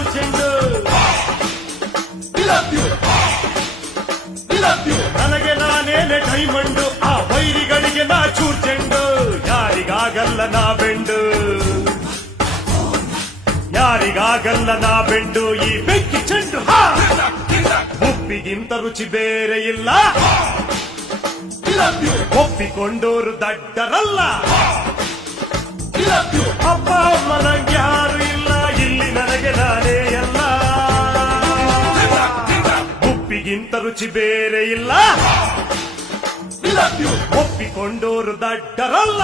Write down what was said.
ಕಾಲ್ ಚೆಂಡು ನನಗೆ ನಾನೇನೆ ಡೈಮಂಡು ಆ ವೈರಿಗಳಿಗೆ ನಾ ಚೂರ್ ಚೆಂಡು ಯಾರಿಗಾಗಲ್ಲ ನಾ ಬೆಂಡು ಯಾರಿಗಾಗಲ್ಲ ನಾ ಬೆಂಡು ಈ ಬೆಂಕಿ ಚೆಂಡು ಉಪ್ಪಿಗಿಂತ ರುಚಿ ಬೇರೆ ಇಲ್ಲ ಒಪ್ಪಿಕೊಂಡೋರು ದಡ್ಡರಲ್ಲ ಅಪ್ಪ ಅಮ್ಮ ನಂಗೆ ಯಾರು ಇಲ್ಲ ಇಲ್ಲಿ ನನಗೆ ನಾನೇ ಎಲ್ಲ ಉಪ್ಪಿಗಿಂತ ರುಚಿ ಬೇರೆ ಇಲ್ಲ ಒಪ್ಪಿಕೊಂಡೋರು ದಡ್ಡರಲ್ಲ